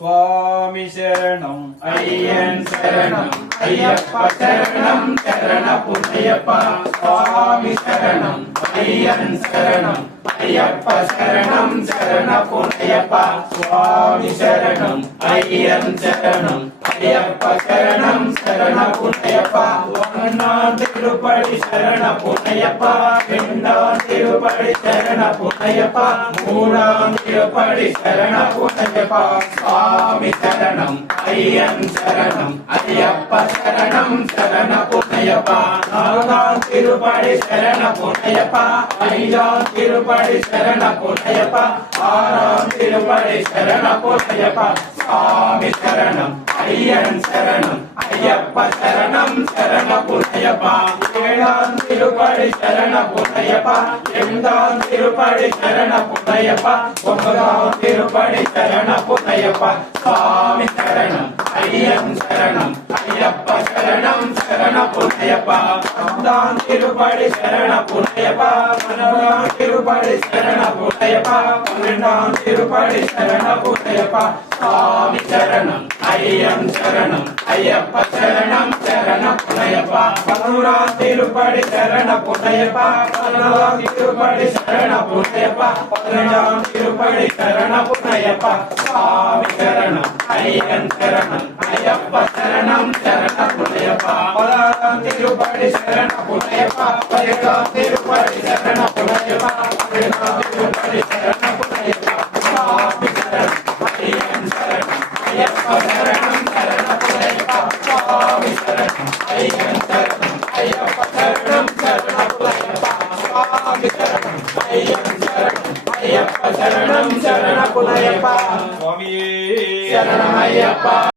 சுவாமி சரணம் ஐயன் சரணம் ஐயப்ப சரணம் சரண புண்ணியப்பா சுவாமி சரணம் ஐயன் சரணம் ஐயப்ப சரணம் சரண புண்ணியப்பா சுவாமி சரணம் ஐயன் சரணம் ஐயப்ப சரணம் சரண புண்ணியப்பா ஒன்னாம் திருப்படி சரண புண்ணியப்பா இரண்டாம் திருப்படி சரண புண்ணியப்பா மூணாம் திருப்படி சரண புண்ணியப்பா சுவாமி சரணம் ஐயன் சரணம் ஐயப்ப சரணம் சரண புண்ணியப்பா நான்காம் திருப்படி சரண புண்ணியப்பா ஐந்தாம் திருப்படி சரண புண்ணியப்பா ஆறாம் திருப்படி சரண புண்ணியப்பா சுவாமி சரணம் ஐயன் சரணம் ஐயப்ப சரணம் சரண புண்ணியப்பா ஏழாம் திருப்படி சரண புண்ணியப்பா எட்டாம் திருப்படி சரண புண்ணியப்பா ஒன்பதாம் திருப்படி சரண புண்ணியப்பா சுவாமி சரணம் ஐயன் சரணம் ஐயப்ப சரணம் சரண புண்ணியப்பா பத்தாம் திருப்படி சரண புண்ணியப்பா பதினோராம் திருப்படி சரண புண்ணியப்பா பன்னிரெண்டாம் திருப்படி சரண புண்ணியப்பா சுவாமி சரணம் ஐயன் சரணம் ஐயப்ப சரணம் சரண புண்ணியப்பா பதினோராம் திருப்படி சரண புண்ணியப்பா பதினாலாம் திருப்படி சரண புண்ணியப்பா பதினஞ்சாம் திருப்படி சரண புண்ணியப்பா சுவாமி சரணம் ஐயன் சரணம் ஐயப்ப சரணம் சரண புண்ணியப்பா பதினாறாம் திருப்படி சரண புண்ணியப்பா பதினெட்டாம் திருப்படி சரண புண்ணியப்பா பதினெட்டாம் திருப்படி சரண புண்ணியப்பா சுவாமி சரணம் ஐயன் சரணம் ஐயப்ப சரணம் சரண புண்ணியப்பா சுவாமி சரணம் ஐயன் சரணம் ஐயப்ப சரணம் சரண புண்ணியப்பா சுவாமி சரணம் ஐயன் சரணம் ஐயப்ப சரணம் சரண புண்ணியப்பா சுவாமியே சரணம் ஐயப்பா.